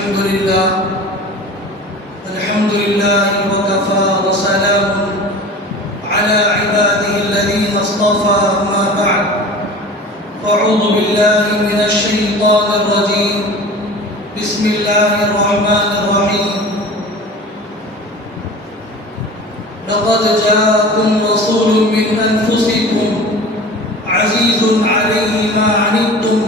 الحمد لله وكفى وسلام على عباده الذين اصطفى ما بعد فأعوذ بالله من الشيطان الرجيم بسم الله الرحمن الرحيم لقد جاءكم رسول من أنفسكم عزيز عليه ما عنتم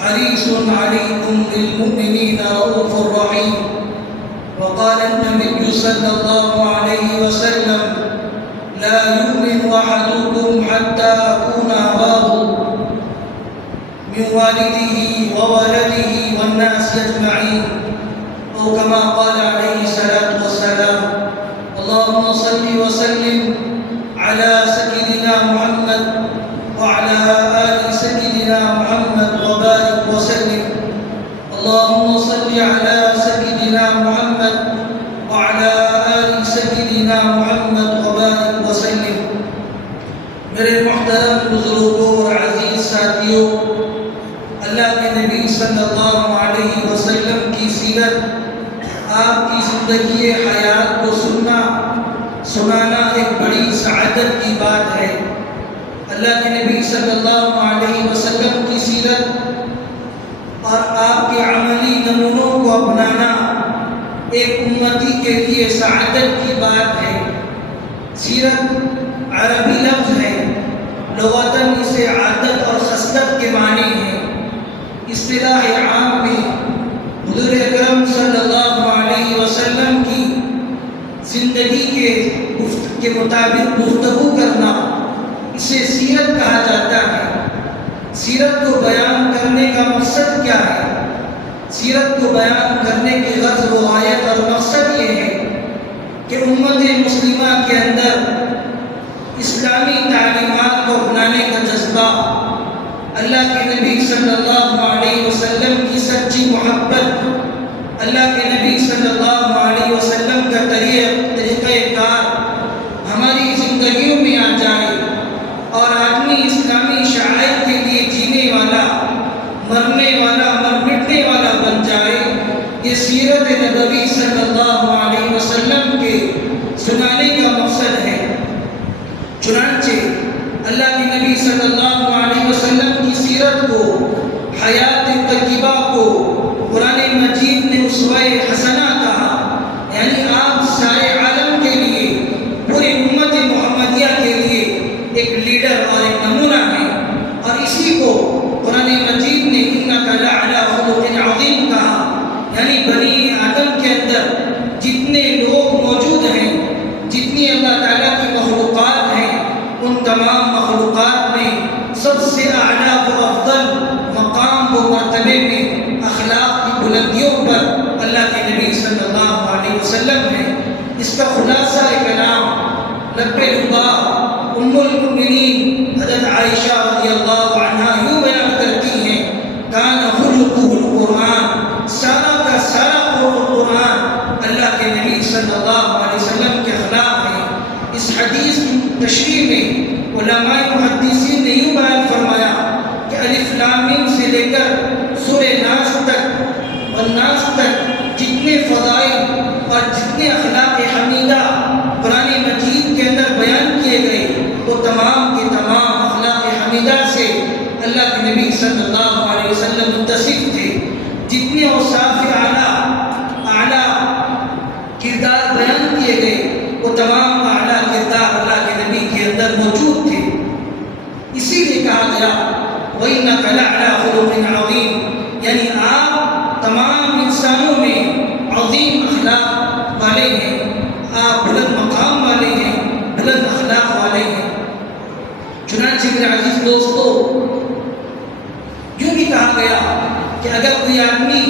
حريص عليكم بالمؤمنين رؤوف رحيم وقال النبي صلى الله عليه وسلم لا يؤمن أحدكم حتى أكون هواه من والده وولده والناس أجمعين أو كما قال عليه الصلاة والسلام اللهم صل وسلم على سيدنا محمد وعلى آل سيدنا محمد وبارك وسلم اللهم صل على سيدنا محمد وعلى آل سيدنا محمد وبارك وسلم. میرے محترم بزرگوں اور عزیز ساتھیوں، اللہ کے نبی صلی اللہ علیہ وسلم کی سیرت، آپ کی زندگی حیات کو سنانا ایک بڑی سعادت کی بات ہے۔ اللہ کے نبی صلی اللہ علیہ وسلم کی سیرت اور آپ کے عملی نمونوں کو اپنانا ایک امتی کے لیے سعادت کی بات ہے۔ سیرت عربی لفظ ہے، لغتاً اسے عادت اور خصلت کے معنی ہیں۔ اصطلاح عام میں حضور اکرم صلی اللہ علیہ وسلم کی زندگی کے مطابق گفتگو کرنا، اسے سیرت کہا جاتا ہے۔ سیرت کو بیان کرنے کا مقصد کیا ہے؟ سیرت کو بیان کرنے کی غرض و غایت اور مقصد یہ ہے کہ امت مسلمہ کے اندر اسلامی تعلیمات کو اپنانے کا جذبہ، اللہ کے نبی صلی اللہ علیہ وسلم کی سچی محبت، اللہ کے نبی صلی اللہ علیہ وسلم کا طریقہ کار ہماری زندگیوں میں آ جائے اور آدمی اسلامی شعائر کے لیے جینے والا، مرنے والا، مر مٹنے والا بن جائے۔ یہ سیرت نبوی صلی اللہ علیہ وسلم کے سنانے کا مقصد ہے۔ چنانچہ اللہ کے نبی صلی اللہ علیہ وسلم کی سیرت کو، حیات طیبہ کو قرآن مجید نے اسوہ حسنہ کہا، یعنی آپ سارے عالم کے لیے، پوری امت محمدیہ کے لیے ایک لیڈر اور ایک نمونہ ہے۔ اور اسی کو قرآن مجید نے انک لعلی خلق عظیم کہا، یعنی بنی آدم کے اندر جتنے لوگ موجود ہیں، جتنی اللہ تعالیٰ کی مخلوقات ہیں، ان تمام مخلوقات میں سب سے اعلیٰ و افضل مقام و مرتبے میں اخلاق کی بلندیوں پر اللہ کے نبی صلی اللہ علیہ وسلم ہے۔ اس کا خلاصہ کلام لب لبا ام المؤمنین حضرت عائشہ رضی اللہ عنہا یوں بیان کرتی ہیں، کان خلقہ القرآن، سارا کا سارا قرآن اللہ کے نبی صلی اللہ علیہ وسلم کے اخلاق ہیں۔ اس حدیث کی تشریح میں علماء محدثین نے یوں بیان فرمایا کہ الف لام میم سے لے کر سورہ ناس تک والناس تک جتنے فضائل اور جتنے اخلاق حمیدہ قرآن مجید کے اندر بیان کیے گئے، وہ تمام کے تمام اخلاق حمیدہ سے اللہ کے نبی صلی اللہ علیہ وسلم متصف تھے۔ جتنے اوصاف اعلیٰ کردار بیان کیے گئے، وہ تمام اعلیٰ کردار اللہ کے نبی کے اندر موجود تھے۔ اسی لیے کہا گیا وَإِنَّكَ لَعَلَىٰ خُلُقٍ عَظِيمٍ، یعنی آپ تمام انسانوں میں عظیم اخلاق والے ہیں، آپ بلند مقام والے ہیں، بلند اخلاق والے ہیں۔ چنانچہ میرے عزیز دوستو، یوں بھی کہا گیا کہ اگر کوئی آدمی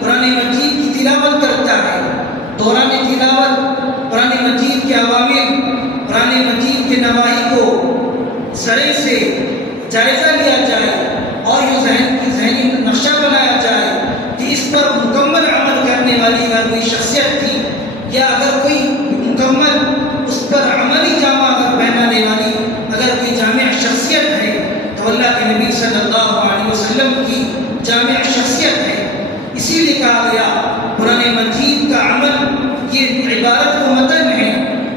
قرآن مجید کی تلاوت کرتا ہے، دوران تلاوت قرآن مجید کے اوامر، قرآن مجید کے نواہی کو سرے سے جائزہ لیا جائے اور یہ ذہنی نقشہ بنایا جائے کہ اس پر مکمل عمل کرنے والی اگر کوئی شخصیت تھی، یا اگر کوئی مکمل اس پر عملی جامہ اگر پہنانے والی اگر کوئی جامع شخصیت ہے، تو اللہ کے نبی صلی اللہ علیہ وسلم کی جامع شخصیت ہے۔ اسی لیے کہا گیا قرآن مجید کا عمل یہ عبارت و متن ہے.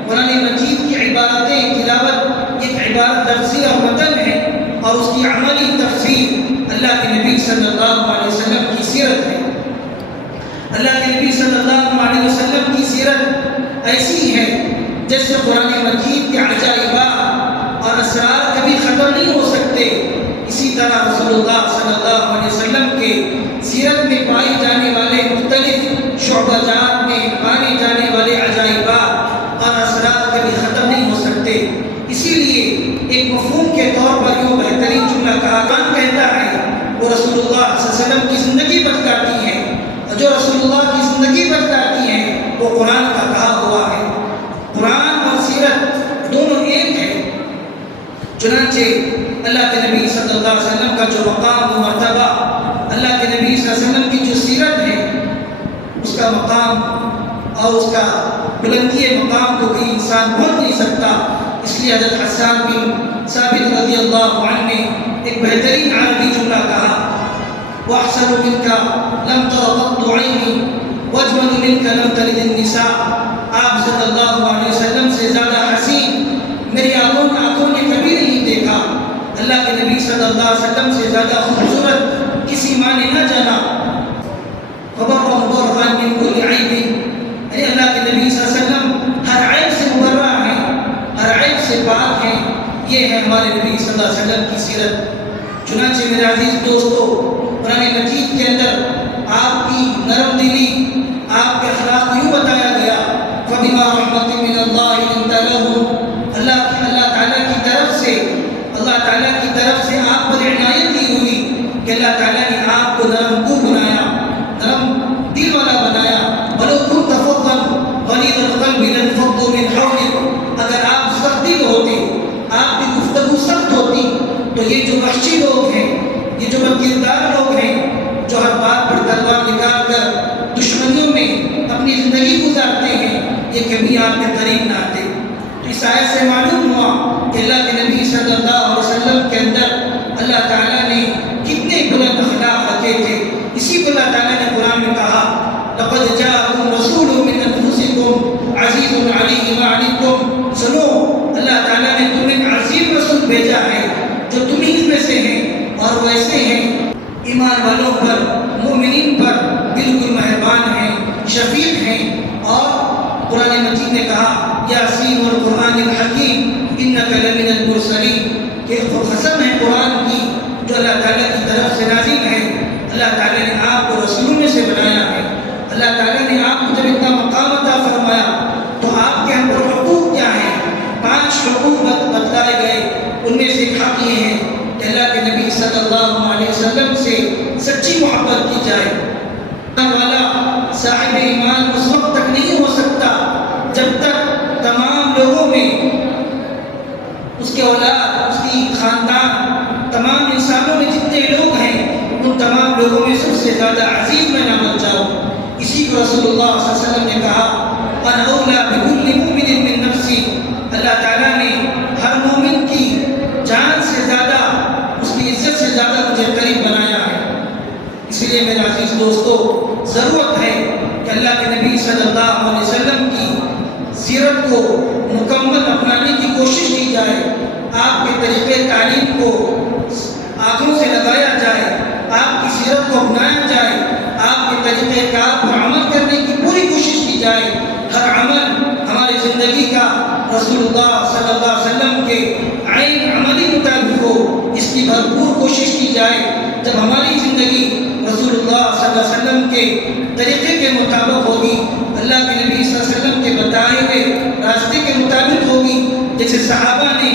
قرآن مجید کی عبارتیں تلاوت ایک عبارت لفظی اور متن ہے، اور اس کی عملی تفسیر اللہ کے نبی صلی اللہ علیہ وسلم کی سیرت ہے. اللہ کے نبی صلی اللہ علیہ وسلم کی سیرت ایسی ہے جیسے قرآن مجید کے عجائبات اور اسرار کبھی ختم نہیں ہو سکتے. اسی طرح رسول اللہ صلی اللہ علیہ وسلم کے سیرت میں پائی جانے والے مختلف شعبہ جات میں پائے جانے والے عجائبات اور اسرار کبھی ختم نہیں ہو سکتے. اسی لیے ایک مفہوم کے طور پر یوں بہترین جملہ کہا کہتا ہے وہ رسول اللہ صلی اللہ علیہ وسلم کی زندگی بتلاتی ہے، اور جو رسول اللہ کی زندگی بتلاتی ہے وہ قرآن کا کہا ہوا ہے. قرآن اور سیرت دونوں ایک ہے. چنانچہ اللہ کے نبی صلی اللہ علیہ وسلم کا جو مقام و مرتبہ، اللہ کے نبی صلی اللہ علیہ وسلم کی جو سیرت ہے، اس کا مقام اور اس کا بلندی مقام کو کوئی انسان بھول نہیں سکتا. اس لیے حضرت حسان بن ثابت رضی اللہ عنہ نے ایک بہترین عربی جملہ کہا، وَأَحْسَنُ مِنْكَ لَمْ تَرَ قَطُّ عَيْنِي وَأَجْمَلُ مِنْكَ لَمْ تَلِدِ النِّسَاءُ. آپ صلی اللہ علیہ وسلم سے زیادہ حسین میری آنکھوں نے کبھی نہیں دیکھا. اللہ کے نبی صلی اللہ علیہ وسلم سے زیادہ خوبصورت کسی ماں نے نہ جانا. وَبَرًّا مُبَرًّا مِنْ كُلِّ عَيْبٍ، یعنی اللہ کے نبی صلی اللہ علیہ وسلم ہر عیب سے مبرّہ ہیں، ہر عیب سے پاک ہیں. یہ ہے ہمارے نبی صلی اللہ علیہ وسلم کی سیرت. چنانچہ میرے عزیز دوستو، قرآن مجید کے اندر آپ کی نرم دلی، آپ کے اخلاق یوں بتایا گیا، فَبِمَا رَحْمَةٍ مِّنَ اللَّهِ لِنْتَ لَهُمْ، اللہ تعالیٰ کی طرف سے، اللہ تعالیٰ کی طرف سے آپ پر عنایت دی ہوئی کہ اللہ تعالیٰ نے آپ کو نرم دل بنایا، نرم دل والا بنایا. وَلَوْ كُنْتَ فَظًّا غَلِيظَ الْقَلْبِ لَانفَضُّوا مِنْ حَوْلِكَ، اگر آپ سخت دل ہوتے، آپ کی گفتگو سخت ہوتی، تو یہ جو وحشی لوگ ہیں، یہ جو بدکردار لوگ ہیں، جو ہر بات پر تلوار نکال کر دشمنیوں میں اپنی زندگی گزارتے ہیں، یہ کبھی آپ کے قریب نہ آتے. تو اس آیت سے معلوم ہوا کہ اللہ کے نبی صلی اللہ علیہ وسلم کے اندر اللہ تعالیٰ نے کتنے بلند اخلاق رکھے تھے. اسی کو اللہ تعالیٰ نے قرآن میں کہا، لَقَدْ جَاءَكُمْ رَسُولٌ مِّنْ أَنفُسِكُمْ عَزِيزٌ عَلَيْهِ مَا عَنِتُّمْ. سنو، اللہ تعالیٰ نے تمہیں عظیم رسول بھیجا ہے جو تمہیں میں سے ہیں، اور ویسے ہیں ایمان والوں پر، مومنین پر بالکل مہربان ہیں، شفیق ہیں. اور قرآن مجید نے کہا، یاسین والقرآن الحکیم انک لمن المرسلین، کہ قسم ہے قرآن کی جو اللہ تعالیٰ کی طرف سے نازل ہے. اللہ تعالیٰ نے آپ کو رسولوں میں سے بنایا ہے. اللہ تعالیٰ نے آپ کو جب اتنا مقام عطا فرمایا تو آپ کے ہم پر حقوق کیا ہیں؟ 5 حقوق بتلائے گئے. ان میں سے ایک حق یہ ہے کہ اللہ کے نبی صلی اللہ علیہ وسلم سے سچی محبت کی جائے. والا صاحب ایمان اس وقت تک نہیں ہو سکتا جب تک تمام لوگوں میں، اس کے اولاد، اس کی خاندان، تمام انسانوں میں جتنے لوگ ہیں، ان تمام لوگوں میں سب سے زیادہ عزیز میں نہ بن جاؤ. اسی کو رسول اللہ صلی اللہ علیہ وسلم نے کہا، انا اولیٰ بکل مؤمن من نفسی. اللہ تعالیٰ نے ہر مومن کی جان سے زیادہ، اس کی عزت سے زیادہ مجھے قریب بنایا ہے. اس لیے میرے عزیز دوستو، ضرورت ہے کہ اللہ کے نبی صلی اللہ علیہ وسلم کی سیرت کو مکمل اپنانے کی کوشش کی جائے. آپ کے طریقے تعلیم کو آنکھوں سے لگایا جائے، آپ کی سیرت کو اپنایا جائے، آپ کے طریقے کار پر عمل کرنے کی پوری کوشش کی جائے. ہر عمل ہماری زندگی کا رسول اللہ صلی اللہ علیہ وسلم کے عین عملی مطابق ہو، اس کی بھرپور کوشش کی جائے. جب ہماری زندگی رسول اللہ صلی اللہ علیہ وسلم کے طریقے کے مطابق ہوگی، اللہ کے نبی صلی اللہ علیہ وسلم کے بتائے ہوئے راستے کے مطابق ہوگی، جیسے صحابہ نے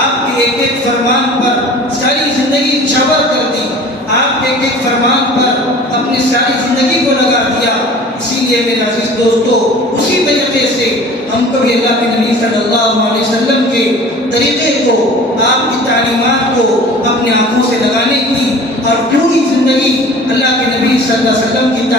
آپ کے ایک ایک فرمان پر ساری زندگی نچھاور کر دی، آپ کے ایک ایک فرمان پر اپنی ساری زندگی کو لگا دیا. اسی لیے میرے عزیز دوستو، اسی طریقے سے ہم کو بھی اللہ کے نبی صلی اللہ علیہ وسلم کے طریقے کو، آپ کی تعلیمات کو اپنے آنکھوں سے لگانے کی اور پوری زندگی اللہ کے نبی صلی اللہ علیہ وسلم کی